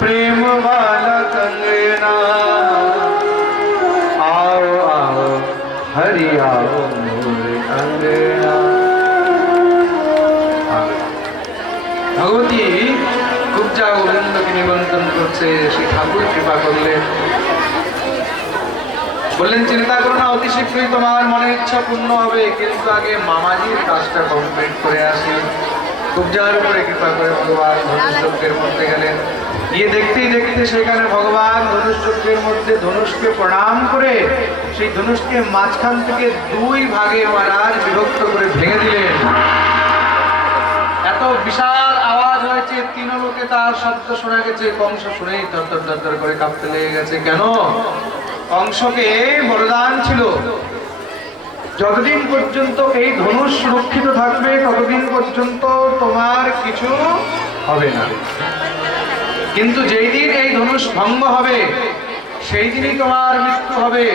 प्रेम वाला कंगना, आओ आओ हरि आओ मोरे अंगना। ভগবতী গুপ্জা গোবিন্দকে নিমন্ত্রণ করছে, শ্রী ঠাকুর কৃপা করলেন, বললেন চিন্তা করো না, অতি শীঘ্রই তোমার মনের ইচ্ছা পূর্ণ হবে, কিন্তু আগে মামাজির কাজটা কমপ্লিট করে আসি। গুপ্জার উপরে কৃপা করে ভগবান ধনুষযজ্ঞের মধ্যে গেলেন। গিয়ে দেখতেই দেখতে সেখানে ভগবান ধনুষযজ্ঞের মধ্যে ধনুষকে প্রণাম করে সেই ধনুষকে মাঝখান থেকে দুই ভাগে মহারাজ বিভক্ত করে ভেঙে দিলেন। এত বিশাল আওয়াজ হয়েছে, তিন লোকে তার শব্দ শোনা গেছে। কংস শুনেই দরদর দরদর করে কাঁপতে লেগে গেছে। কেন? কংসকে বরদান ছিল, যতদিন পর্যন্ত এই ধনুষ সুরক্ষিত থাকবে ততদিন পর্যন্ত তোমার কিছু হবে না, কিন্তু যেই দিন এই ধনুষ ভঙ্গ হবে সেই দিনই তোমার মৃত্যু হবে।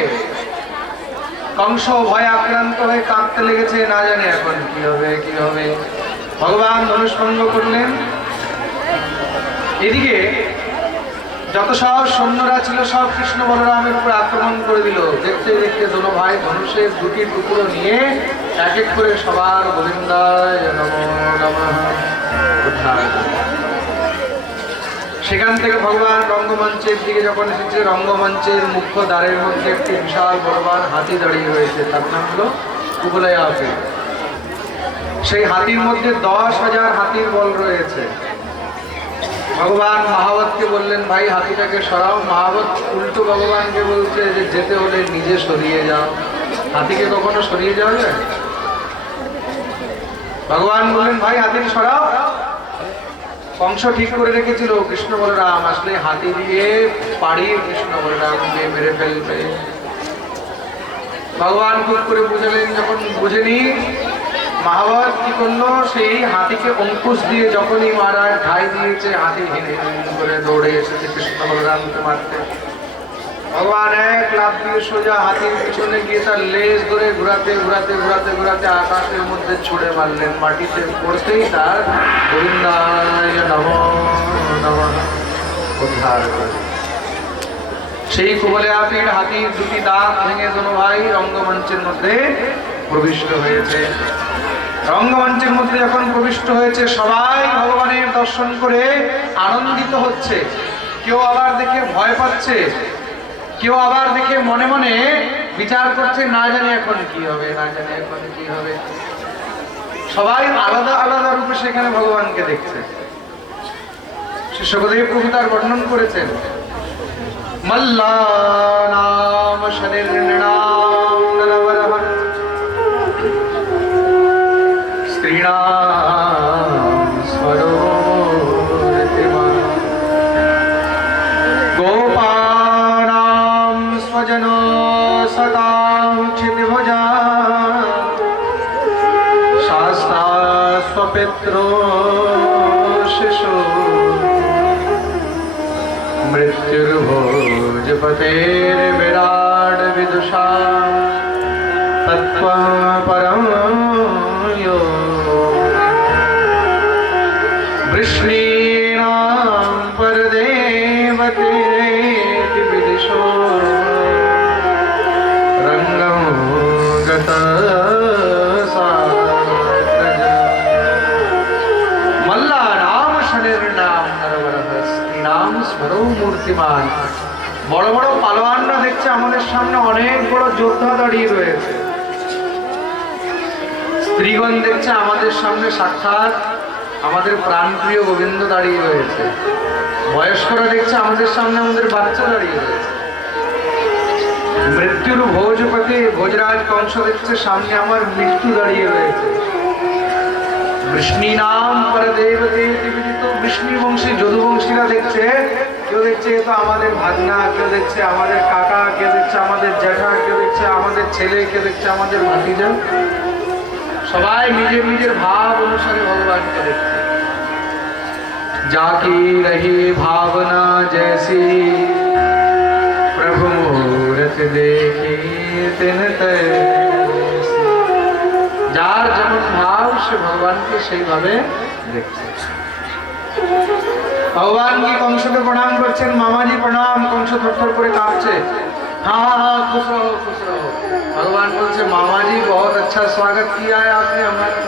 কংস ভয়ে আক্রান্ত হয়ে কাঁদতে লেগেছে, না জানে এখন কি হবে কি হবে। ভগবান ধনুষ ভঙ্গ করলেন। এদিকে যত সব সৈন্যরা ছিল সব কৃষ্ণ বলরামের উপর আক্রমণ করে দিল। দেখতে দেখতে দোনো ভাই ধনুষের দুটি টুকরো নিয়ে এক এক করে সবার গোবিন্দায় নমো নমঃ উদ্ধার। সেখান থেকে ভগবান রঙ্গমঞ্চের দিকে যখন এসেছে, রঙ্গমঞ্চের মুখ্য দ্বারের মধ্যে একটি বিশাল বলবান হাতি দাঁড়িয়ে রয়েছে, তার নাম হলো কুবলায়া। সেই হাতির মধ্যে 10,000 হাতির বল রয়েছে। ভগবান মহাবতকে বললেন, ভাই হাতিটাকে সরাও। মহাবত উল্টো ভগবানকে বলছে যে যেতে হলে নিজে সরিয়ে যাও, হাতিকে কখনো সরিয়ে যাওয়া যায়? ভগবান বললেন, ভাই হাতিকে সরাও। কংস ঠিক করে রেখেছিল কৃষ্ণ বলরাম আসলে হাতি দিয়ে পাড়ি কৃষ্ণ বলরামকে মেরে ফেলবে। ভগবান খুব করে বুঝলেন, যখন বুঝেনি মহাভারত কি করলো, সেই হাতিকে অঙ্কুশ দিয়ে যখনই মহারাজ ঠাই দিয়েছে, হাতি হিনে করে দৌড়ে এসেছে কৃষ্ণ বলরামকে মারতে। ভগবান এক লাফ দিয়ে সোজা হাতির পিছনে গিয়ে তার লেজ ধরে ঘুরাতে ঘুরাতে ঘুরাতে ঘুরাতে আকাশের মধ্যে ছুড়ে মারলেন। মাটিতে পড়তেই তার গোবিন্দায় নমো নমঃ উদ্ধার করে। সেই কুবলায়াপীর হাতির দুটি দাঁত ভেঙে দোনো ভাই রঙ্গমঞ্চের মধ্যে প্রবিষ্ট হয়েছে। রঙ্গমঞ্চের মধ্যে যখন প্রবিষ্ট হয়েছে, সবাই ভগবানের দর্শন করে আনন্দিত হচ্ছে। কেউ আবার দেখে ভয় পাচ্ছে, কেউ আবার দেখে মনে মনে বিচার করছে, না জানি এখন কি হবে, না জানি এখন কি হবে। সবাই আলাদা আলাদা রূপে সেখানে ভগবানকে দেখছে। শুকদেব প্রভু তার বর্ণন করেছেন, মল্লানাম শনির্ণাম নরবরঃ স্ত্রীণাম স্বরূপিমাঃ গোপানাম স্বজনো সতাং চিদ্ভুজা শাস্তা স্বপিত্রো শিশু মৃত্যুর্ভোজপতের বিরাট বিদুষা তত্ত্বং পরম यो वृष्णीनां परदेवतेति विदिशो रङ्गं गतसात्रज मल्लानां शनिर्नां नरवरः स्त्रीणां स्मरो मूर्तिमान। বড় বড় পালোয়ানরা দেখছে আমাদের সামনে অনেক বড় যোদ্ধা দাঁড়িয়ে রয়েছে। স্ত্রীগণ দেখছে আমাদের সামনে সাক্ষাৎ আমাদের প্রাণপ্রিয় গোবিন্দ দাঁড়িয়ে রয়েছে। বয়স্করা দেখছে আমাদের সামনে আমাদের বাচ্চা দাঁড়িয়ে রয়েছে। মৃত্যুর ভোজপতি ভোজরাজ কংস দেখছে সামনে আমার মৃত্যু দাঁড়িয়ে রয়েছে। বৃষ্ণীনাম পরদেবতেতি বিদিত, বৃষ্ণি বংশী যদুবংশীরা দেখছে, কেউ দেখছে তো আমাদের ভাগনা, কেউ দেখছে আমাদের কাকা, কেউ দেখছে আমাদের জ্যাঠা, কেউ দেখছে আমাদের ছেলে, কেউ দেখছে আমাদের ভাতিজা। সবাই নিজের নিজের ভাব অনুসারে ভগবানকে দেখছে। जाकी रही भावना जैसी प्रभु मूरत देखी तिन तैसी। যার যেমন ভাব সে ভগবানকে সেইভাবে দেখছে। भगवान की कंसকে প্রণাম করছেন, মামাজি প্রণাম। कंस थर-थर করে কাঁপছে। हाँ हाँ खुश रहो खुश रहो। भगवान बोलছে मामा जी बहुत अच्छा स्वागत किया है आपने हमारा।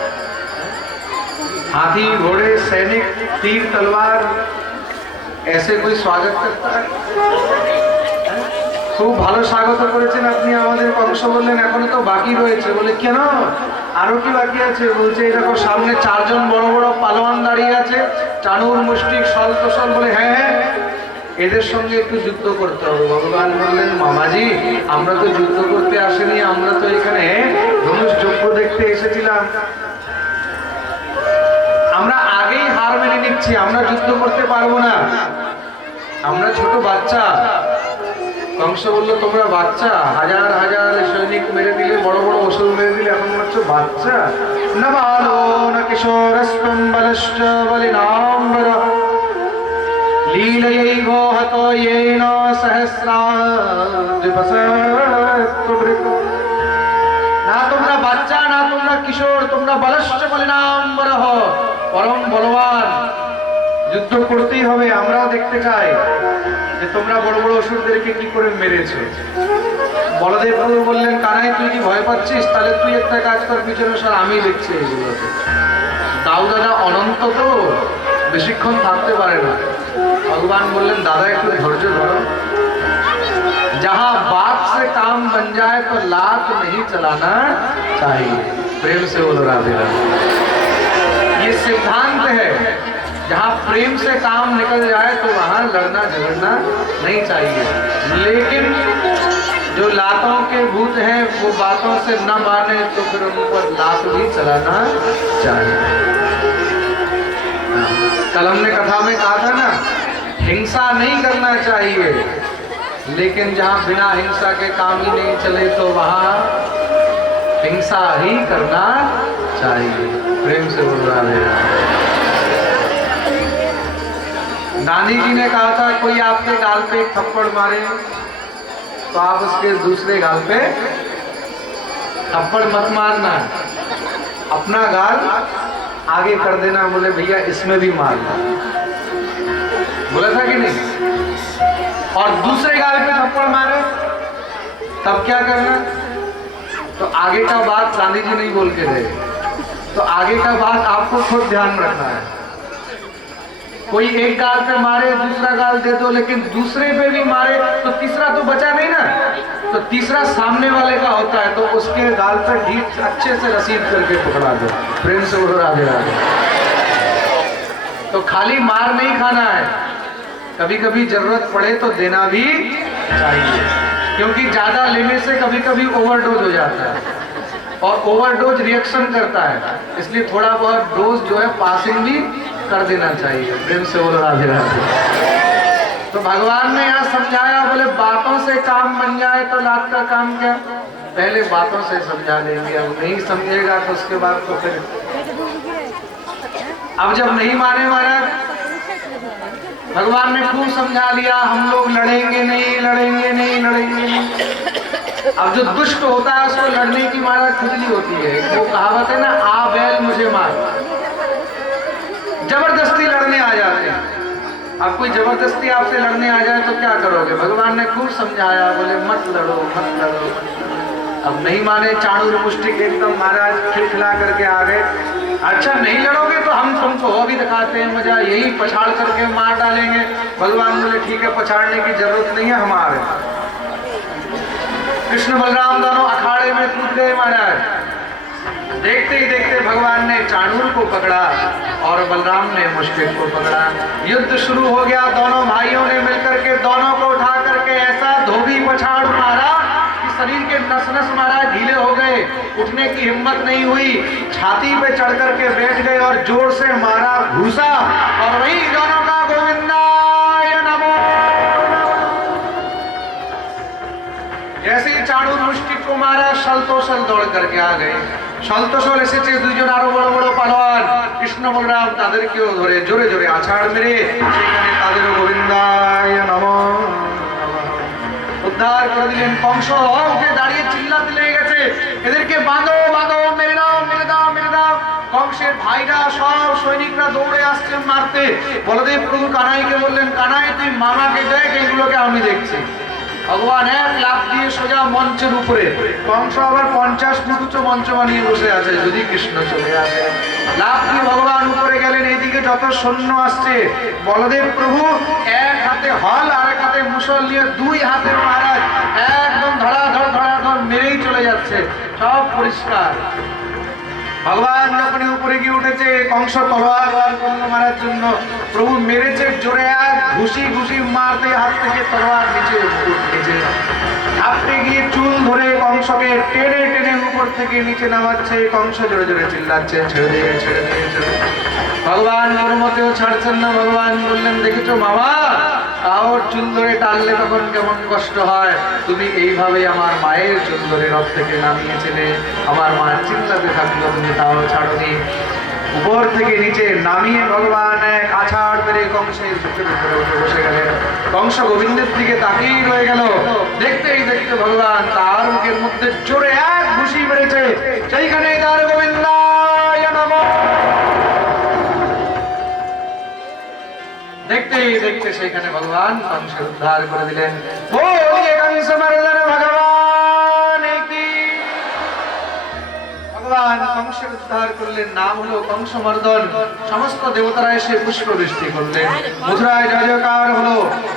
हाथी घोड़े सैनिक तीर तलवार ऐसे कोई स्वागत करता है? খুব ভালো স্বাগত করেছেন আপনি আমাদের। কংস বললেন এখনো তো বাকি রয়েছে। বলে কেন, আরো কি বাকি আছে? বলছে এই দেখো সামনে চারজন বড় বড় পালোয়ান দাঁড়িয়ে আছে, চাণুর মুষ্টিক সল তোষল। বলে হ্যাঁ হ্যাঁ এদের সঙ্গে একটু যুদ্ধ করতে হবে। ভগবান বললেন মামাজি আমরা তো যুদ্ধ করতে আসিনি, আমরা তো এখানে ধনুষ যজ্ঞ দেখতে এসেছিলাম। আমরা আগেই হার মেনে নিচ্ছি, আমরা যুদ্ধ করতে পারবো না, আমরা ছোট বাচ্চা। कंस বলল তোমরা বাচ্চা, হাজার হাজার সৈনিক মেরে দিলে, বড় বড় অসুর মেরে দিলে, এখন বলছো বাচ্চা? না বালো না কিশোরস্ত্বম বলশ্চ বলিনাম্বর লীলয়ৈব হতো येन सहस्राद्विपसत्वभृत्। না তোমরা বাচ্চা, না তোমরা কিশোর, তোমরা বলশ্চ বলিনাম্বর, পরম বলবান। যুদ্ধ করতেই হবে। আমরাও দেখতে চাই যে তোমরা বড় বড় অসুরদেরকে কি করে মেরেছো। বলদেব প্রভু বললেন কানাই তুই কি ভয় পাচ্ছিস? তাহলে তুই একটা কাজ কর, পিছনে সর, আমি দেখছি এইগুলোকে। দাউ দাদা অনন্ত তো বেশিক্ষণ থাকতে পারে না। ভগবান বললেন দাদা একটু ধৈর্য ধরো। जहां बात से काम बन जाए तो लात नहीं चलाना चाहिए। प्रेम से बोलो राधे राधे। ये सिद्धांत है, जहाँ प्रेम से काम निकल जाए तो वहाँ लड़ना झगड़ना नहीं चाहिए। लेकिन जो लातों के भूत हैं वो बातों से न माने तो फिर उन पर लात भी चलाना चाहिए। कल हमने कथा में कहा था ना, हिंसा नहीं करना चाहिए, लेकिन जहाँ बिना हिंसा के काम ही नहीं चले तो वहाँ हिंसा ही करना चाहिए। प्रेम से बोल रहा है। गांधी जी ने कहा था कोई आपके गाल पे एक थप्पड़ मारे तो आप उसके दूसरे गाल पे थप्पड़ मत मारना, अपना गाल आगे कर देना। बोले भैया इसमें भी मारना, बोला था कि नहीं? और दूसरे गाल पे थप्पड़ मारे तब क्या करना? तो आगे का बात गांधी जी नहीं बोल के गए, तो आगे का बात आपको खुद ध्यान रखना है। कोई एक गाल पे मारे दूसरा गाल दे दो, लेकिन दूसरे पे भी मारे तो तीसरा तो बचा नहीं ना, तो तीसरा सामने वाले का होता है, तो उसके गाल पे ढीठ अच्छे से रसीद करके पकड़ा दो। प्रेम से बोलो राधे राधे। तो खाली मार नहीं खाना है, कभी कभी जरूरत पड़े तो देना भी चाहिए, क्योंकि ज्यादा लेने से कभी कभी ओवरडोज हो जाता है और ओवरडोज रिएक्शन करता है। इसलिए थोड़ा बहुत डोज जो है पासिंग भी कर देना चाहिए। प्रेम से बोलो राधे राधे। तो भगवान ने यहाँ समझाया, बोले बातों से काम बन जाए तो लात का काम क्या? पहले बातों से समझा देंगे, अब नहीं समझेगा तो उसके बाद तो फिर अब जब नहीं माने महाराज, भगवान ने खूब समझा लिया, हम लोग लड़ेंगे नहीं लड़ेंगे नहीं लड़ेंगे नहीं। अब जो दुष्ट होता है उसको लड़ने की महाराज खुजली होती है। वो कहावत है ना, आ बैल मुझे मार, जबरदस्ती लड़ने आ जाते हैं। अब कोई जबरदस्ती आपसे लड़ने आ जाए तो क्या करोगे? भगवान ने खूब समझाया, बोले मत लड़ो मत लड़ो। अब नहीं माने, चाणूर मुष्टिक एकदम महाराज खिलखिला करके आ गए। अच्छा नहीं लड़ोगे तो हम तुमको वो भी दिखाते हैं मजा, यही पछाड़ करके मार डालेंगे। भगवान बोले ठीक है, पछाड़ने की जरूरत नहीं है हमारे। कृष्ण बलराम दोनों अखाड़े में कूद गए महाराज। देखते ही देखते भगवान ने चाणूर को पकड़ा और बलराम ने मुष्टिक को पकड़ा। युद्ध शुरू हो गया। दोनों भाइयों ने मिलकर के दोनों को उठा करके ऐसा धोबी पछाड़ मारा कि शरीर के नस नस महाराज ढीले हो गए, उठने की हिम्मत नहीं हुई। छाती पे चढ़ करके बैठ गए और जोर से मारा घूसा, और वही दोनों का गोविंदाय नमो। जैसे ही चाणूर मुष्टिक को मारा, शल तो शल दौड़ करके आ गए। সন্তোষল এসেছে, দুইজন আরো বড় বড় পালোয়ান কৃষ্ণ বলরাম, তাদেরকেও ধরে জোরে জোরে আছাড় মেরে সেখানে তাদেরও গোবিন্দায় নমঃ উদ্ধার করে দিলেন। কংস উঠে দাঁড়িয়ে চিল্লাতে লেগে গেছে, এদেরকে বাঁধো বাঁধো, মেরে দাও মেরে দাও মেরে দাও। কংস কংসের ভাইরা সব সৈনিকরা দৌড়ে আসছে মারতে। বলদেব প্রভু কানাইকে বললেন, কানাই তুই মামাকে দেখ, এগুলোকে আমি দেখছি। ভগবান এক লাফ দিয়ে সোজা মঞ্চের উপরে, কংস আবার 50 ফুট উঁচু মঞ্চ বানিয়ে বসে আছে, যদি কৃষ্ণ চলে আসে। লাফ দিয়ে ভগবান উপরে গেলেন। এইদিকে যত সৈন্য আসছে, বলদেব প্রভু এক হাতে হল আর এক হাতে মুসল নিয়ে দুই হাতে মহারাজ একদম ধড়াধড় মেরেই চলে যাচ্ছে, সব পরিষ্কার। ভগবান যখন উপরে গিয়ে উঠেছে, কংস তলোয়ার বার করলো মারার জন্য, প্রভু মেরেছে জোরে, এক ঘুষি মারতে হাত থেকে তলোয়ার নিচে উঠেছে। আপনি গিয়ে চুল ধরে কংসকে টেনে উপর থেকে নিচে নামাচ্ছে। কংস জোরে জোরে চিল্লাচ্ছে, ছেড়ে দিয়ে। ভগবান ওর মতেও ছাড়ছেন না। ভগবান বললেন, দেখেছো মামা, ওর চুল ধরে টানলে তখন কেমন কষ্ট হয়, তুমি এইভাবে আমার মায়ের চুল ধরে রথ থেকে নামিয়েছিলে, আমার মা চিল্লাতে থাকলো, তুমি তাও ছাড়নি। উপর থেকে নিচে নামিয়ে ভগবান এক আছাড় মেরে কংসের বুকের উপরে উঠে বসে গেলেন। কংস গোবিন্দের দিকে তাকিয়ে রয়ে গেল। দেখতেই দেখতে ভগবান তার মুখের মধ্যে জোরে এক ঘুষি মেরেছে, সেইখানেই তার গোবিন্দায় নমঃ। দেখতেই দেখতে সেখানে ভগবান কংসের উদ্ধার করে দিলেন। ভগবান কংসের উদ্ধার করলেন, নাম হলো কংসমর্দন। সমস্ত দেবতারা এসে পুষ্পবৃষ্টি করলেন, মথুরায় জয়জয়কার হলো।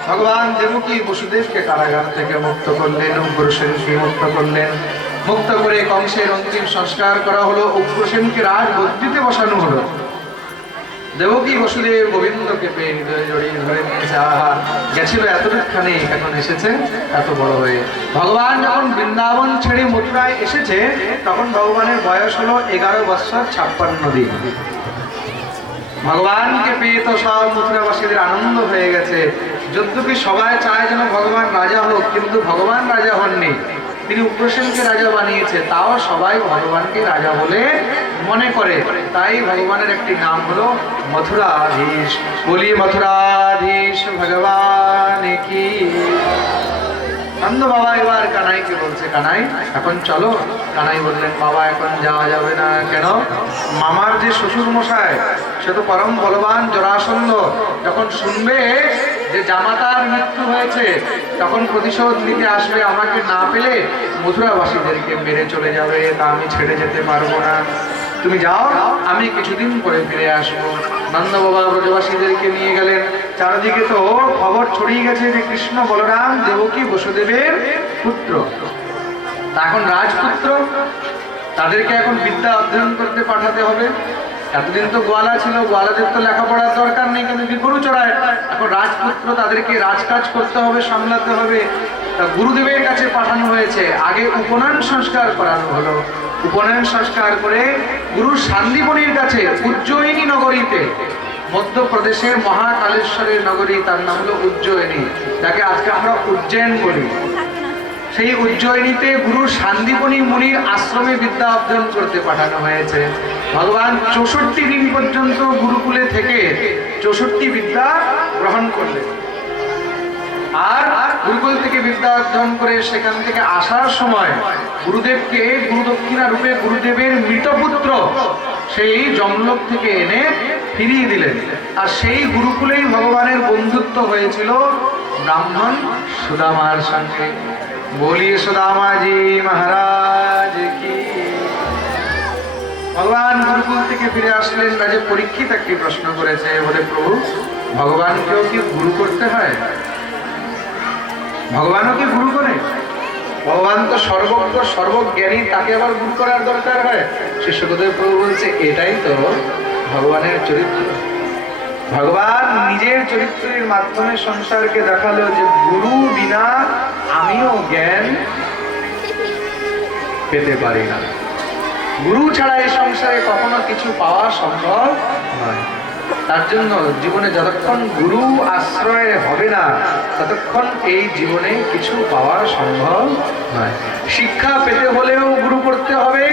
ভগবান দেবকী বসুদেবকে কারাগার থেকে মুক্ত করলেন, উগ্রসেনকে মুক্ত করলেন। মুক্ত করে কংসের অন্তিম সংস্কার করা হলো, উগ্রসেনকে রাজগদ্দিতে বসানো হলো। দেবকী বসুদেব গোবিন্দকে পেয়ে হৃদয়ে জড়িয়ে ধরে নিয়েছে। আহা, গেছিল এতটুকখানি, এখন এসেছে এত বড় হয়ে। ভগবান যখন বৃন্দাবন ছেড়ে মথুরায় এসেছে, তখন ভগবানের বয়স হলো 11 বৎসর 56 দিন। ভগবানকে পেয়ে তো সব মথুরাবাসীদের আনন্দ হয়ে গেছে। যদ্যপি সবাই চায় যেন ভগবান রাজা হোক, কিন্তু ভগবান রাজা হননি, তিনি উগ্রসেনকে রাজা বানিয়েছে, তাও সবাই ভগবানকে রাজা বলে মনে করে। তাই ভগবানের একটি নাম হলো মথুরাধীশ। বলি মথুরাধীশ ভগবান কি। নন্দ বাবা এবার কানাইকে বলছে, কানাই এখন চলো। কানাই বললেন, বাবা এখন যাওয়া যাবে না। কেন? মামার যে শ্বশুর মশাই, সে তো পরম বলবান জরাসন্ধ, যখন শুনবে যে জামাতার মৃত্যু হয়েছে, তখন প্রতিশোধ নিতে আসবে। আমাকে না পেলে মথুরাবাসীদেরকে মেরে চলে যাবে, তা আমি ছেড়ে যেতে পারবো না। তুমি যাও, আমি কিছুদিন পরে ফিরে আসবো। নন্দ বাবা ব্রজবাসীদেরকে নিয়ে গেলেন। চারদিকে তো খবর ছড়িয়ে গেছে যে কৃষ্ণ বলরাম দেবকী বসুদেবের পুত্র, এখন রাজপুত্র, তাদেরকে এখন বিদ্যা অধ্যয়ন করতে পাঠাতে হবে। এতদিন তো গোয়ালা ছিল, গোয়ালাদের তো লেখাপড়ার দরকার নেই, কিন্তু গরু চড়ায়। এখন রাজপুত্র, তাদেরকে রাজকাজ করতে হবে, সামলাতে হবে। তা গুরুদেবের কাছে পাঠানো হয়েছে। আগে উপনয়ন সংস্কার করানো হলো। উপনয়ন সংস্কার করে গুরু শান্তিপনির কাছে, উজ্জয়িনী নগরীতে, মধ্যপ্রদেশের মহাকালেশ্বরের নগরী, তার নাম হলো উজ্জয়িনী, যাকে আজকে আমরা উজ্জয়ন বলি। সেই উজ্জয়িনীতে গুরু শান্তিপনি মুনির আশ্রমে বিদ্যা অধ্যয়ন করতে পাঠানো হয়েছে। ভগবান 64 দিন পর্যন্ত গুরুকুলে থেকে 64 বিদ্যা গ্রহণ করলেন। আর গুরুকুল থেকে বিদ্যা অধ্যয়ন করে সেখান থেকে আসার সময় গুরুদেবকে গুরুদক্ষিণা রূপে গুরুদেবের মৃতপুত্র সেই জমলোক থেকে এনে ফিরিয়ে দিলেন। আর সেই গুরুকুলেই ভগবানের বন্ধুত্ব হয়েছিল ব্রাহ্মণ সুদামার সঙ্গে। বলিয়ে সুদামাজি মহারাজ কি। ভগবান গুরুকুল থেকে ফিরে আসলেন। রাজা পরীক্ষিত একটি প্রশ্ন করেছে, বলে, প্রভু, ভগবানকেও কি গুরু করতে হয়? ভগবানও কি গুরু করে? ভগবান তো সর্বজ্ঞ সর্বজ্ঞানী, তাকে আবার গুরু করার দরকার হয়? শ্রী সুখদেব প্রভু বলছে, এটাই তো ভগবানের চরিত্র। ভগবান নিজের চরিত্রের মাধ্যমে সংসারকে দেখালো যে গুরু বিনা আমিও জ্ঞান পেতে পারি না। গুরু ছাড়া এই সংসারে কখনো কিছু পাওয়া সম্ভব নয়। তার জন্য জীবনে যতক্ষণ গুরু আশ্রয় হবে না, ততক্ষণ এই জীবনে কিছু পাওয়া সম্ভব নয়। শিক্ষা পেতে হলেও গুরু করতে হবে,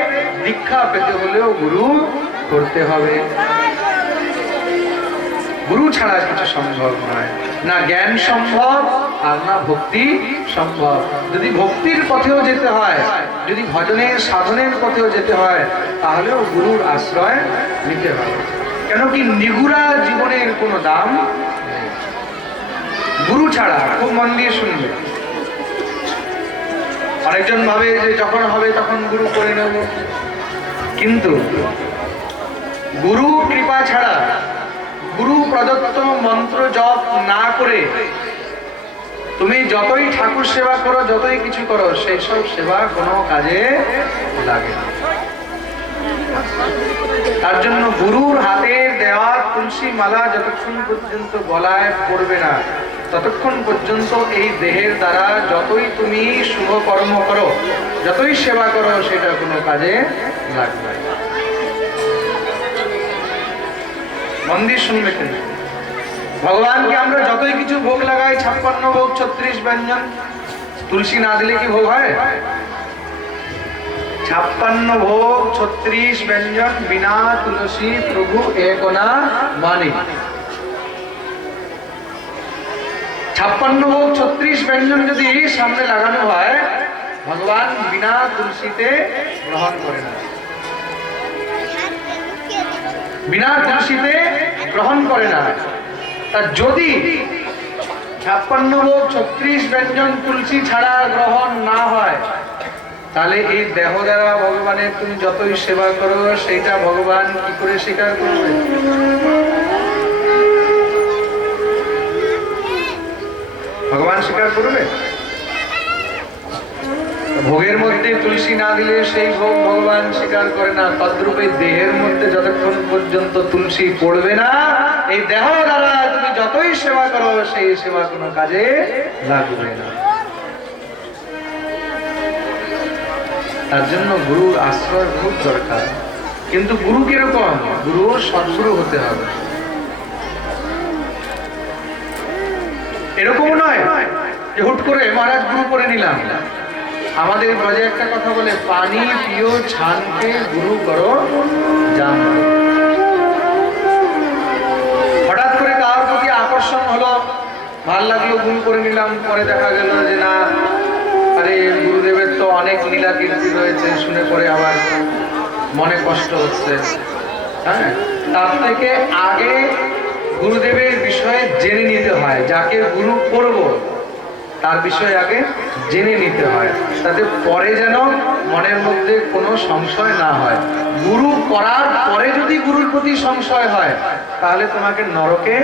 দীক্ষা পেতে হলেও গুরু করতে হবে। গুরু ছাড়া কিছু সম্ভব নয়, না জ্ঞান সম্ভব আর না ভক্তি সম্ভব। যদি ভক্তির পথেও যেতে হয়, যদি ভজনের সাধনের পথেও যেতে হয়, তাহলেও গুরুর আশ্রয় নিতে হবে। কেন কি নিগুড়া জীবনের কোনো দাম নেই গুরু ছাড়া। খুব মন দিয়ে শুনবে। অনেকজন ভাবে যে যখন হবে তখন গুরু করে নেব, কিন্তু গুরু কৃপা ছাড়া, গুরু প্রদত্ত মন্ত্র জপ না করে তুমি যতই ঠাকুর সেবা করো, যতই কিছু করো, সেই সব সেবা কোনো কাজে লাগে না। তার জন্য গুরুর হাতের দেওয়া তুলসী মালা যতক্ষণ পর্যন্ত গলায় পড়বে না, ততক্ষণ পর্যন্ত এই দেহের দ্বারা যতই তুমি শুভ কর্ম করো, যতই সেবা করো, সেটা কোনো কাজে লাগবে না। মন্দির শুনবে কিন্তু ভগবানকে আমরা যতই কিছু ভোগ লাগাই, 56 ভোগ 36 ব্যঞ্জন, তুলসী না দিলে কি ভোগ হয়? 56 ভোগ 36 ব্যঞ্জন বিনা তুলসী প্রভু এক না মানি। 56 ভোগ 36 ব্যঞ্জন যদি সামনে লাগানো হয়, ভগবান বিনা তুলসীতে গ্রহণ করে না, বিনা তুলসীতে গ্রহণ করে না। তা যদি 56 ভোগ 36 ব্যঞ্জন তুলসী ছাড়া গ্রহণ না হয়, তাহলে এই দেহ দ্বারা ভগবানের তুমি যতই সেবা করো, সেইটা ভগবান কি করে স্বীকার করবে? ভগবান স্বীকার করবে? ভোগের মধ্যে তুলসী না দিলে সেই ভোগ ভগবান স্বীকার করে না। তদ্রূপে দেহের মধ্যে যতক্ষণ পর্যন্ত তুলসী পড়বে না, এই দেহ দ্বারা তুমি যতই সেবা করো, সেই সেবা কোনো কাজে লাগবে না। তার জন্য গুরুর আশ্রয় খুব দরকার। কিন্তু গুরু কিরকম? গুরু সদ্গুরু হতে হবে। এরকম নয় যে হুট করে মহারাজ গুরু করে নিলাম। আমাদের ব্রজে একটা কথা বলে, পানি পিও ছানকে গুরু করো জান। হঠাৎ করে কার প্রতি আকর্ষণ হলো, ভাল লাগলো, গুরু করে নিলাম, পরে দেখা গেল যে না, আরে গুরুদেবের তো অনেক লীলা কীর্তি রয়েছে, শুনে পরে আবার মনে কষ্ট হচ্ছে। হ্যাঁ, তার থেকে আগে গুরুদেবের বিষয়ে জেনে নিতে হয়। যাকে গুরু করব তার বিষয়ে আগে জেনে নিতে হয়, তাতে পরে যেন মনের মধ্যে কোনো সংশয় না হয়। গুরু করার পরে যদি গুরুর প্রতি সংশয় হয়, তাহলে তোমাকে নরকে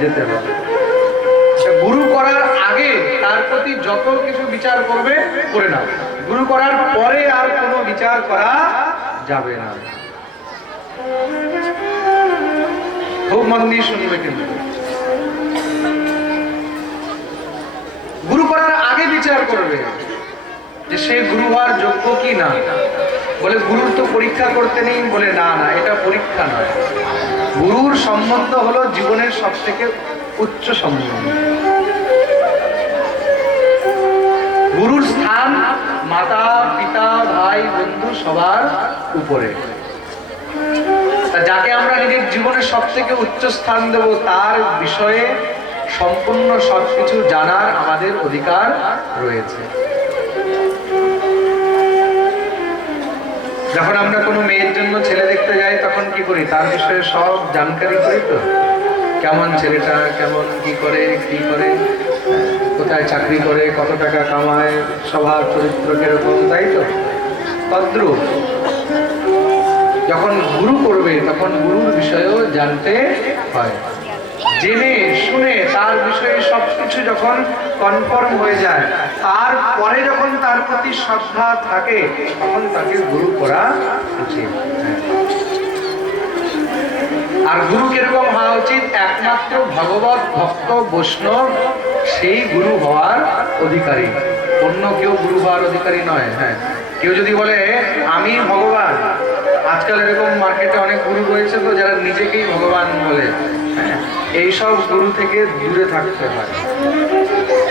যেতে হবে। গুরু করার আগে তার প্রতি যত কিছু বিচার করবে করে নাও, গুরু করার পরে আর কোনো বিচার করা যাবে না। খুব মন দিয়ে শুনবে। কিন্তু গুরু করার আগে বিচার করবে যে সে গুরু হওয়ার যোগ্য কি না। বলে গুরুর তো পরীক্ষা করতে নেই, বলে না না, এটা পরীক্ষা নয়। গুরুর সম্বন্ধ হলো জীবনের সব থেকে উচ্চ সম্বন্ধ। গুরুর স্থান মাতা পিতা ভাই বন্ধু সবার উপরে। যাকে আমরা নিজের জীবনের সব থেকে উচ্চ স্থান দেব, তার বিষয়ে সম্পূর্ণ সবকিছু জানার আমাদের অধিকার রয়েছে। যখন আমরা কোনো মেয়ের জন্য ছেলে দেখতে যাই, তখন কি করি? তার বিষয়ে সব জানকারি করি। তো কেমন ছেলেটা, কেমন কি করে, কোথায় চাকরি করে, কত টাকা কামায়, স্বভাব চরিত্র কিরকম, তাই তো? তদ্রূপ যখন গুরু করবে, তখন গুরুর বিষয়েও জানতে হয়। জেনে শুনে তার বিষয়ে সবকিছু যখন কনফার্ম হয়ে যায়, তারপরে যখন তার প্রতি শ্রদ্ধা থাকে, তখন তাকে গুরু করা উচিত। আর গুরু কিরকম হওয়া উচিত? একমাত্র ভগবত ভক্ত বৈষ্ণব সেই গুরু হওয়ার অধিকারী, অন্য কেউ গুরু হওয়ার অধিকারী নয়। হ্যাঁ, কেউ যদি বলে আমি ভগবান, আজকাল এরকম মার্কেটে অনেক গুরু রয়েছে তো যারা নিজেকেই ভগবান বলে, এইসব গুরু থেকে দূরে থাকতে হয়।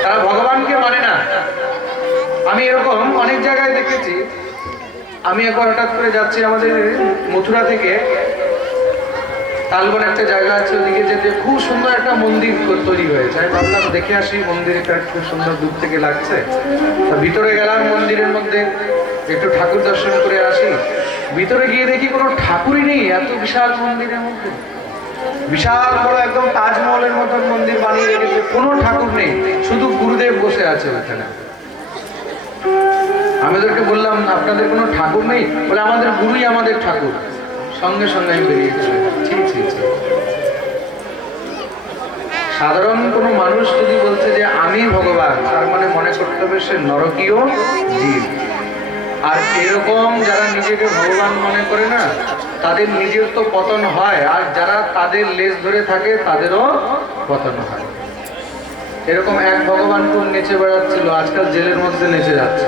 তারা ভগবানকে মানে না। আমি এরকম অনেক জায়গায় দেখেছি। আমি একবার হঠাৎ করে যাচ্ছি আমাদের মথুরা থেকে তালবন একটা জায়গা আছে, ওদিকে যেতে খুব সুন্দর একটা মন্দির তৈরি হয়েছে। আমি ভাবলাম দেখে আসি মন্দিরটা খুব সুন্দর দূর থেকে লাগছে। তা ভিতরে গেলাম মন্দিরের মধ্যে, একটু ঠাকুর দর্শন করে আসি। ভিতরে গিয়ে দেখি কোনো ঠাকুরই নেই, এত বিশাল মন্দিরের মধ্যে। বিশাল বড় একদম তাজমহলের মতন মন্দির বানিয়ে রেখেছে, কোনো ঠাকুর নেই, শুধু গুরুদেব বসে আছে ওখানে। আমি ওদেরকে বললাম আপনাদের কোনো ঠাকুর নেই? বলে আমাদের গুরুই আমাদের ঠাকুর। সঙ্গে সঙ্গে আমি বেরিয়ে চলে সাধারণ কোনো মানুষ যদি বলছে যে আমি ভগবান, তার মানে মনে করতে হবে সে নরকীয় জীব। আর এরকম যারা নিজেকে ভগবান মনে করে না, তাদের নিজের তো পতন হয়, আর যারা তাদের লেজ ধরে থাকে তাদেরও পতন হয়। এরকম এক ভগবান খুব নেচে বেড়াচ্ছিল, আজকাল জেলের মধ্যে নেচে যাচ্ছে।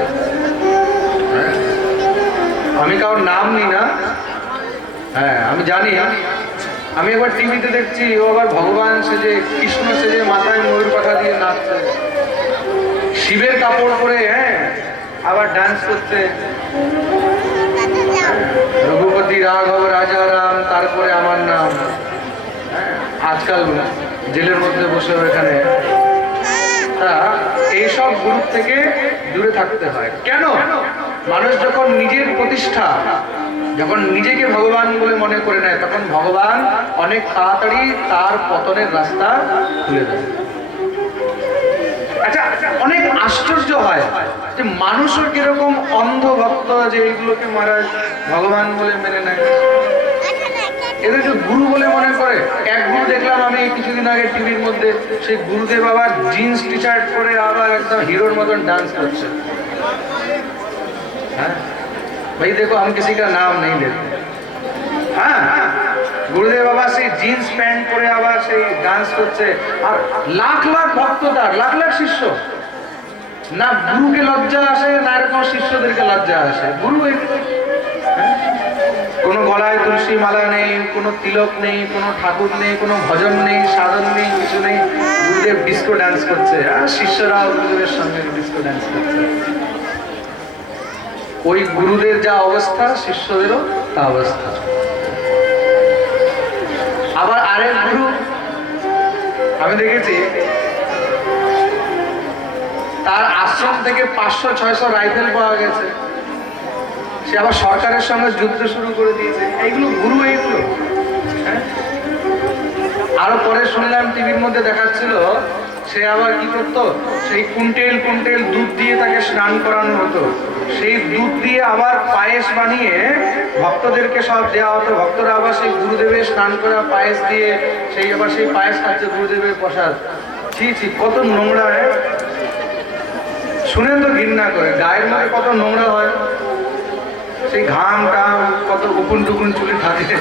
আমি কারোর নাম নিই না, হ্যাঁ আমি জানি। আমি একবার টিভিতে দেখছি ও আবার ভগবান সেজে, কৃষ্ণ সেজে, মাথায় ময়ূর পাখা দিয়ে নাচছে, শিবের কাপড় পরে, হ্যাঁ আবার ডান্স করছে। রঘুপতি রাঘব রাজা রাম, তারপরে আমার নাম। আজকাল জেলের মধ্যে বসে এখানে। তা এইসব গ্রুপ থেকে দূরে থাকতে হয়। কেন? মানুষ যখন নিজের প্রতিষ্ঠা, যখন নিজেকে ভগবান বলে মনে করে নেয়, তখন ভগবান অনেক তাড়াতাড়ি তার পতনের রাস্তা খুলে দেয়। আচ্ছা, অনেক আশ্চর্য হয় যে মানুষও কিরকম অন্ধ ভক্ত, যে এগুলোকে মহারাজ ভগবান বলে মেনে নেয়, এদেরকে গুরু বলে মনে করে। এক গুরু দেখলাম আমি কিছুদিন আগে টিভির মধ্যে, সেই গুরুদেব আবার জিন্স টি শার্ট পরে আবার একদম হিরোর মতন ডান্স করছে। हाँ भाई देखो, हम किसी का नाम नहीं लेते। हाँ, गुरुदेव बाबा से जीन्स पैंट পরে আবার সেই ডান্স করছে, আর লাখ লাখ ভক্ত, তার লাখ লাখ শিষ্য। না গুরুকে লজ্জা আসে, না এরকম শিষ্যদেরকে লজ্জা আসে। গুরু কোনো গলায় তুলসী মালা নেই, কোনো তিলক নেই, কোনো ঠাকুর নেই, কোনো ভজন নেই, সাধন নেই, কিছু নেই। গুরুদেব ডিস্কো ডান্স করছে, আর শিষ্যরাও গুরুদেবের সঙ্গে ডিস্কো ডান্স করছে। ওই গুরুদের যা অবস্থা, শিষ্যদেরও তা অবস্থা। আবার আরেক গুরু আমি দেখেছি, তার আশ্রম থেকে 500-600 রাইফেল পাওয়া গেছে, সে আবার সরকারের সঙ্গে যুদ্ধ শুরু করে দিয়েছে। এইগুলো গুরু, এইগুলো। আরো পরে শুনলাম টিভির মধ্যে দেখাচ্ছিল, সে আবার কি করতো, সেই কুইন্টেল কুইন্টেল দুধ দিয়ে তাকে স্নান করানো হতো। সেই দুধ দিয়ে আবার পায়েস বানিয়ে ভক্তদেরকে সব দেওয়া হতো। ভক্তরা আবার সেই গুরুদেবের স্নান করা পায়েস দিয়ে সেই আবার সেই পায়েস খাচ্ছে, গুরুদেবের প্রসাদ। ছি ছি, কত নোংরা! শুনে তো ঘৃণা করে, গায়ের মধ্যে কত নোংরা হয়, সেই ঘাম টাম, কত উকুন টুকুন চুলে থাকে।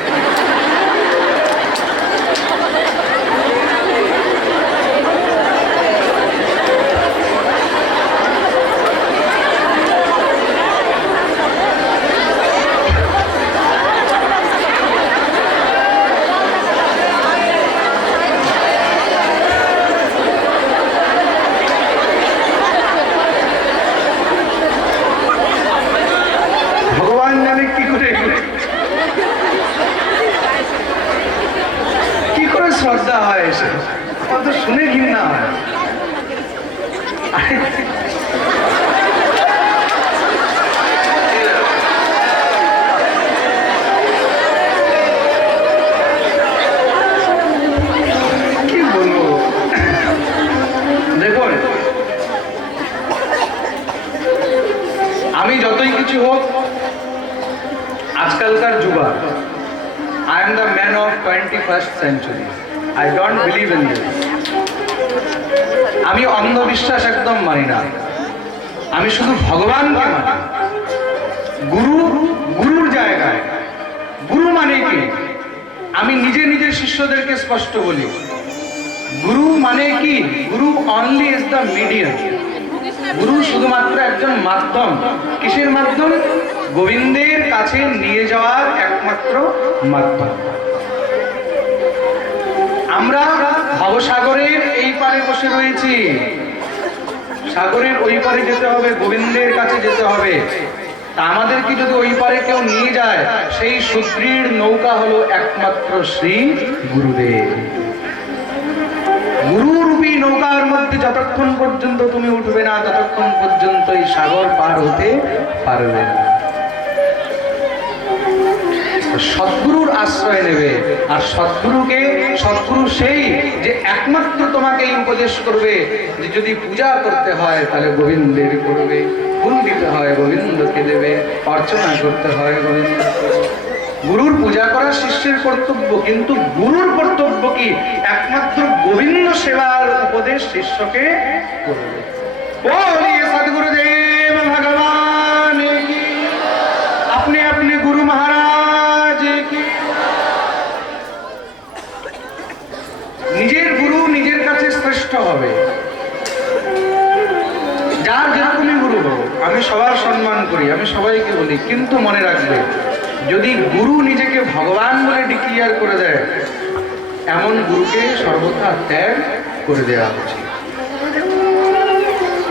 শ্রদ্ধা হয়, এসে কত শুনে ঘৃণা হয়। কি বলবো, দেখুন আমি যতই কিছু হোক, আজকালকার যুবা, I am the man of 21st century. I don't believe in this. আমি অন্ধবিশ্বাস একদম মানি না, আমি শুধু ভগবানকে মানি। গুরু গুরুর জায়গায়। গুরু মানে কি? আমি নিজে নিজে শিষ্যদেরকে স্পষ্ট বলি, গুরু মানে কি? গুরু অনলি ইজ দ্য মিডিয়াম। গুরু শুধুমাত্র একজন মাধ্যম। কিসের মাধ্যম? গোবিন্দের কাছে নিয়ে যাওয়ার একমাত্র মাধ্যম। আমরা ভবসাগরের এই পারে বসে রয়েছি, সাগরের ওই পারে যেতে হবে, গোবিন্দের কাছে যেতে হবে। তা আমাদেরকে যদি ওই পারে কেউ নিয়ে যায়, সেই সুদৃঢ় নৌকা হলো একমাত্র শ্রী গুরুদেব। গুরুরূপী নৌকার মধ্যে যতক্ষণ পর্যন্ত তুমি উঠবে না, ততক্ষণ পর্যন্ত এই সাগর পার হতে পারবে না। সদ্গুরুর আশ্রয় নেবে, আর সদ্গুরু সেই যে একমাত্র তোমাকে এই উপদেশ করবে যে যদি পূজা করতে হয় তাহলে গোবিন্দের করবে, ফুল দিতে হয় গোবিন্দকে দেবে, অর্চনা করতে হয় গোবিন্দ। গুরুর পূজা করা শিষ্যের কর্তব্য, কিন্তু গুরুর কর্তব্য কি? একমাত্র গোবিন্দ সেবার উপদেশ শিষ্যকে করবে। বলিয়ে সদ্গুরুদেব ভগবান কি, আপনি আপনি গুরু মহারাজ কি। নিজের গুরু নিজের কাছে শ্রেষ্ঠ হবে, যার যেরকমই গুরু হোক। আমি সবার সম্মান করি, আমি সবাইকে বলি, কিন্তু মনে রাখবে যদি গুরু নিজেকে ভগবান বলে ডিক্লিয়ার করে দেয়, এমন গুরুকে সর্বথা ত্যাগ করে দেওয়া উচিত।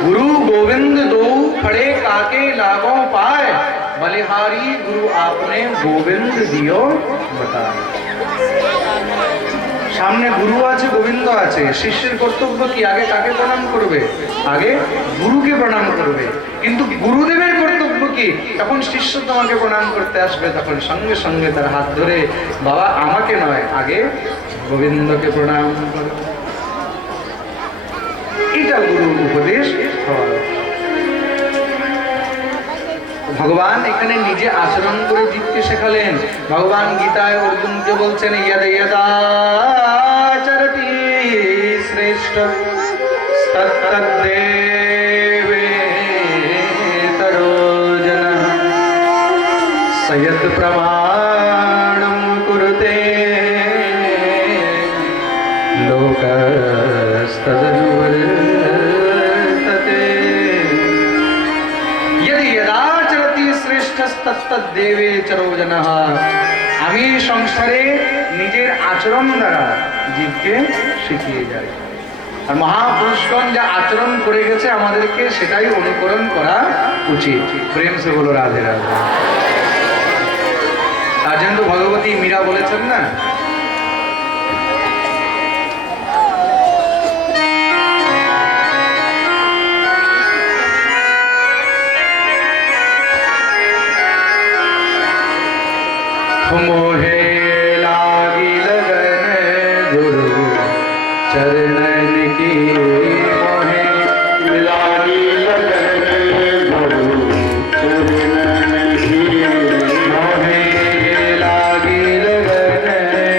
गुरु गोविंद दो खड़े काके लागो पाए, बलिहारी गुरु आपने गोविंद दियो बताए। সামনে গুরু আছে, গোবিন্দ আছে, শিষ্যের কর্তব্য কি? আগে কাকে প্রণাম করবে? আগে গুরুকে প্রণাম করবে। কিন্তু গুরুদেবের কর্তব্য কি? তখন শিষ্য তোমাকে প্রণাম করতে আসবে, তখন সঙ্গে সঙ্গে তার হাত ধরে, বাবা আমাকে নয়, আগে গোবিন্দকে প্রণাম করো। এটা গুরুর উপদেশ। ভগবান এখানে নিজে আচরণ করে জীবকে শেখালেন। ভগবান গীতায় অর্জুনকে বলছেন, ইয়দা ইয়দা চরতি শ্রেষ্ঠ তত্তদ্দেবেতরো জনঃ সয়ৎ প্রমাণম কুরুতে লোকস্তদনুবর্ততে। यदि यदा चरति श्रेष्ठस्तत्तद्देवेतरो जनः। আমি সংসারে নিজের আচরণ দ্বারা জীবকে শিখিয়ে যাই, আর মহাপুরুষগণ যা আচরণ করে গেছে আমাদেরকে সেটাই অনুকরণ করা উচিত। প্রেম সে বলো রাধে রাধে। তার জন্য ভগবতী মীরা বলেছেন না, मोहे लागी लगन गुरु चरणन की, मोहे लागी लगन गुरु चरणन की, मोहे लागी लगन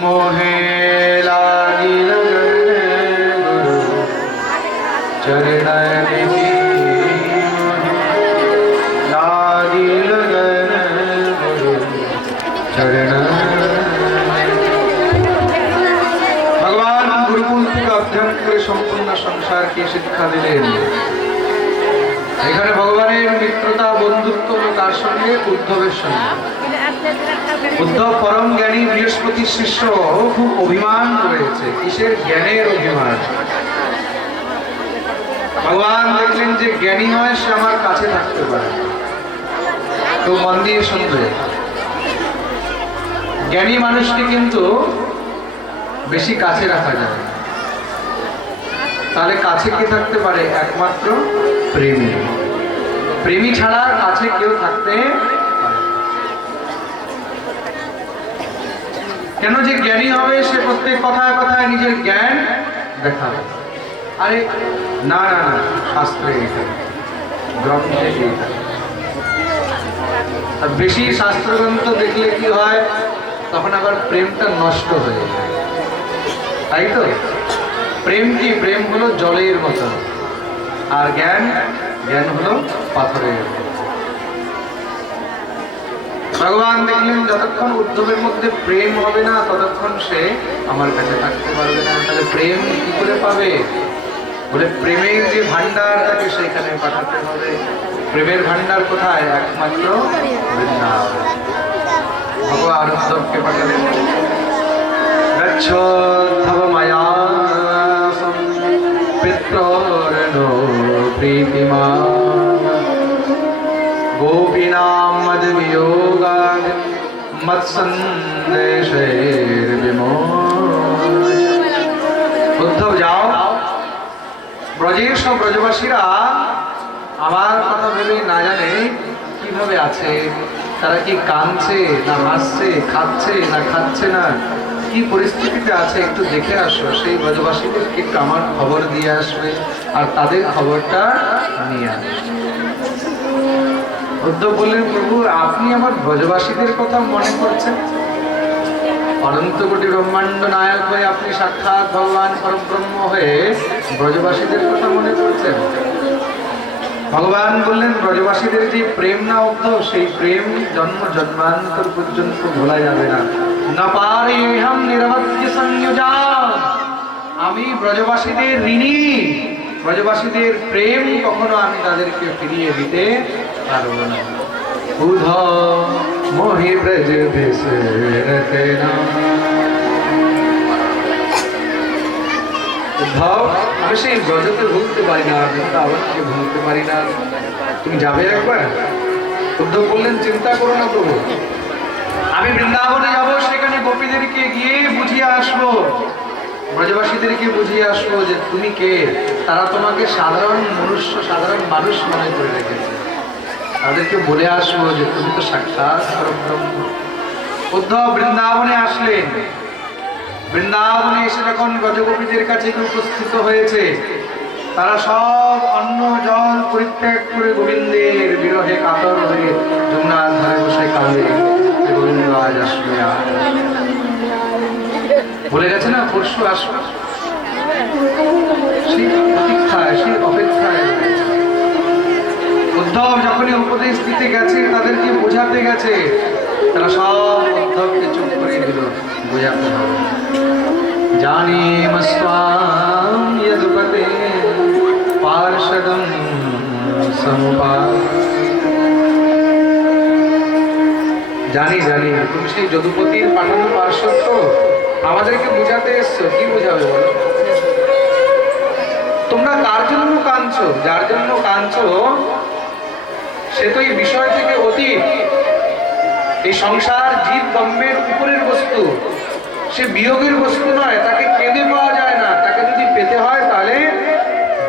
मोहे लागिल गुरु चरणन की लागिल गुरु चरण। भगवान गुरुकुल থেকে অধ্যয়ন করে সম্পূর্ণ সংসারকে শিক্ষা দিলেন। এখানে ভগবানের মিত্রতা বন্ধুত্ব হলো কার সঙ্গে? উদ্ধবের সঙ্গে। উদ্ধব পরম জ্ঞানী বৃহস্পতির শিষ্য, খুব অভিমান রয়েছে। কিসের? জ্ঞানের অভিমান। ভগবান দেখলেন যে জ্ঞানী হয় সে আমার কাছে থাকতে পারে। তো মন দিয়ে শুনবে, জ্ঞানী মানুষকে কিন্তু বেশি কাছে রাখা যায়। তাহলে কাছে কে থাকতে পারে? একমাত্র প্রেমী। প্রেমী ছাড়া কাছে কেউ থাকতে পারে। কেন? যে জ্ঞানী হবে সে প্রত্যেক কথায় কথায় নিজের জ্ঞান দেখাবে। আরে না না না, শাস্ত্রে গ্রন্থে আর বেশি শাস্ত্রগ্রন্থ দেখলে কি হয়, তখন আবার প্রেমটা নষ্ট হয়ে যায়। তাই তো প্রেম কি? প্রেম হলো জলের মতো, আর জ্ঞান জ্ঞান হলো পাথরের মতো। ভগবান দেখলেন যতক্ষণ উদ্ধবের মধ্যে প্রেম হবে না ততক্ষণ সে আমার কাছে থাকতে পারবে না। তাহলে প্রেম কি করে পাবে? বলে প্রেমের যে ভান্ডার তাকে সেখানে পাঠাতে হবে। প্রেমের ভান্ডার কোথায়? একমাত্র বৃন্দাবন। ভগবান উদ্ধবকে পাঠালেন। গচ্ছোদ্ধব মায়া পিত্রর্ণো প্রীতিমা গোপীনাম মদ বিয়োগাদ মৎসন্দেশের বিমোচ। উদ্ধব যাও, ব্রজের সব ব্রজবাসীরা আমার কথা ভেবে না জানে কিভাবে আছে, তারা কি কাঁদছে না হাসছে, খাচ্ছে না খাচ্ছে না, কি পরিস্থিতিতে আছে একটু দেখে আসো। সেই ব্রজবাসীদেরকে একটু আমার খবর দিয়ে আসবে আর তাদের খবরটা নিয়ে আসবে। উদ্ধব বললেন, প্রভু আপনি আমার ব্রজবাসীদের কথা মনে করছেন? অনন্ত কোটি ব্রহ্মাণ্ড নায়ক হয়ে আপনি সাক্ষাৎ ভগবান পরব্রহ্ম হয়ে ব্রজবাসীদের কথা মনে করছেন? ভগবান বললেন, ব্রজবাসীদের যে প্রেম না উদ্ধব, সেই প্রেম জন্ম জন্মান্তর পর্যন্ত ভোলা যাবে না। না পারে হাম নিরবধ্য সংযোজা, আমি ব্রজবাসীদের ঋণী। ব্রজবাসীদের প্রেম কখনো আমি তাদেরকে ফিরিয়ে দিতে পারব না। উদ্ধব মোহি ব্রজ বিসরতে না। উদ্ধব আমি সেই ব্রজকে ভুলতে পারি না, বৃন্দাবনকে ভুলতে পারি না। তুমি যাবে একবার? উদ্ধব বললেন, চিন্তা করো না প্রভু, আমি বৃন্দাবনে যাব, সেখানে গোপীদেরকে গিয়ে বুঝিয়ে আসবো, ব্রজবাসীদেরকে বুঝিয়ে আসবো যে তুমি কে। তারা তোমাকে সাধারণ মনুষ্য, সাধারণ মানুষ মনে করে রেখেছে। তাদেরকে বলে আসবো যে তুমি তো সাক্ষাৎ পরব্রহ্ম। উদ্ধব বৃন্দাবনে আসলেন। বৃন্দাবনে এসে যখন ব্রজগোপীদের কাছে উপস্থিত হয়েছে, তারা সব অন্ন জল পরিত্যাগ করে গোবিন্দের বিরহে কাতর হয়ে যমুনার ধারে বসে কাঁদে, গোবিন্দ আজ আসবে। বলে গেছে না পরশু আসবে, সেই প্রতীক্ষায়, সেই অপেক্ষায়। উদ্ধব যখনই উপদেশ দিতে গেছে, তাদেরকে বোঝাতে গেছে, তারা সব উদ্ধবকে চুপ করে দিল। বোঝাতে হবে। জানি মস্বাম জানি জানি, তুমি সেই যদুপতির পাঠানো পার্শ্বত্ব আমাদেরকে বুঝাতে এসছো। কি বোঝাবে বলো? তোমরা কার জন্য কাঁদছো? যার জন্য কাঁদছো সে তো এই বিষয় থেকে অতীত। এই সংসার জীব ব্রহ্মের উপরের বস্তু, সে বিয়োগের বস্তু নয়। তাকে কেঁদে পাওয়া যায় না। তাকে যদি পেতে হয় তাহলে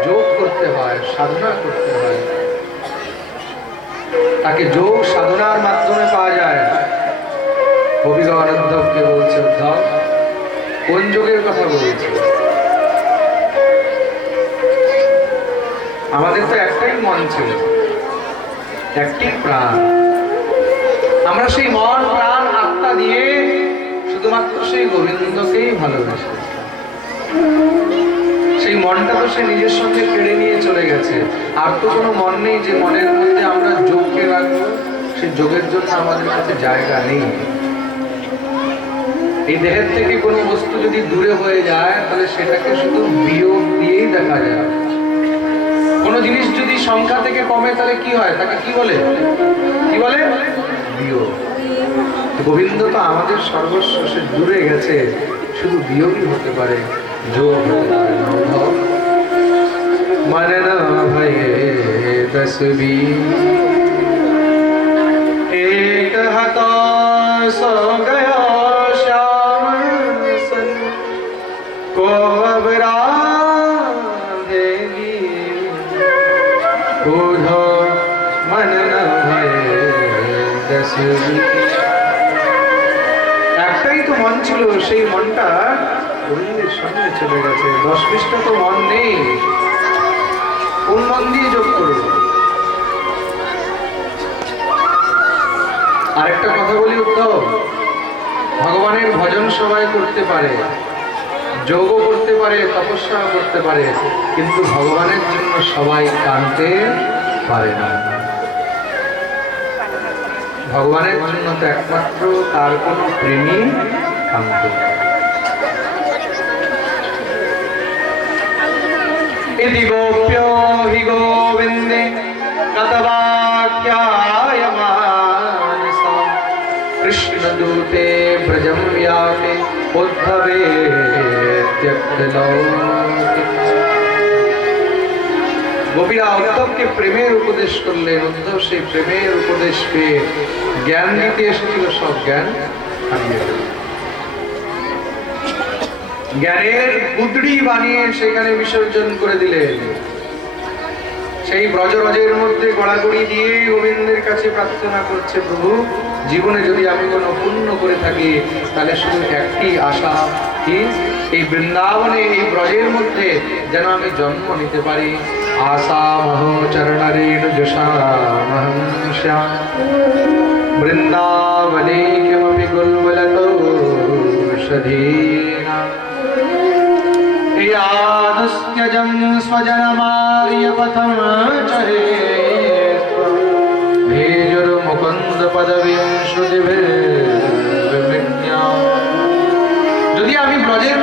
যোগ করতে হয়, সাধনা করতে হয়। তাকে যোগ সাধনার মাধ্যমে পাওয়া যায়। কবিগণ উদ্ধবকে বলছে, উদ্ধব কোন যোগের কথা বলছে? আমাদের তো একটাই মন ছিল, একটি প্রাণ। আমরা সেই মন প্রাণ আত্মা দিয়ে শুধুমাত্র সেই গোবিন্দকেই ভালোবাসি। সেই মনটা তো সে নিজের সঙ্গে কেড়ে নিয়ে চলে গেছে। আর তো কোনো মন নেই যে মনের মধ্যে আমরা যোগকে রাখবো। সেই যোগের জন্য আমাদের কাছে জায়গা নেই। এই দেহের থেকে কোনো বস্তু যদি দূরে হয়ে যায় তাহলে সেটাকে শুধু বিয়োগ দিয়েই দেখা যায়। কোনো জিনিস যদি সংখ্যা থেকে কমে তাহলে কি হয়? তাকে কি বলে? কি বলে? বিয়োগ। গোবিন্দ তো আমাদের সর্বস্ব, সে দূরে গেছে, শুধু বিয়োগই হতে পারে, যোগ হতে পারে না। मन न भये 10-20 एक हाथा सो गया श्याम सन को अब राधेगी उधो मन न भये 10-20। একটাই তো মন ছিল, সেই মনটা গোবিন্দের সঙ্গে চলে গেছে। 10-20টা তো মন নেই। কোন মন দিয়ে যোগ করবো? আরেকটা কথা বলি উদ্ধব, ভগবানের ভজন সবাই করতে পারে, যোগও করতে পারে, তপস্যা করতে পারে, কিন্তু ভগবানের জন্য সবাই কাঁদতে পারে না। ভগবানের জন্য তো একমাত্র তার কোন প্রেমী কাঁদতে পারে। इति गोप्यो हि गोविन्दे गतवाक्यायमानसा कृष्णदूते ब्रजं व्यापे उद्धवेत्यक्तलौकिक। গোপীরা উদ্ধবকে প্রেমের উপদেশ করলেন। উদ্ধব সেই প্রেমের উপদেশ পেয়ে জ্ঞান দিতে এসেছিল, সব জ্ঞান হারিয়ে গেল। জ্ঞানের গুদড়ি বানিয়ে সেখানে বিসর্জন করে দিলেন। সেই ব্রজরজের মধ্যে গড়াগড়ি দিয়ে গোবিন্দের কাছে প্রার্থনা করছে, প্রভু জীবনে যদি আমি কোনো পুণ্য করে থাকি তাহলে শুধু একটি আশা, কি এই বৃন্দাবনে এই ব্রজের মধ্যে যেন আমি জন্ম নিতে পারি। আশা মহ চরণরেণু যশামহং শ্যাম বৃন্দাবনে কিমপি গুল্মলতো ষধীনা यादुस्त्यजं स्वजनमार्यपथं चरे भेजुर्मुकुन्द पदवीं श्रुतिभिर्विवृज्ञा। যদি আমি ব্রজের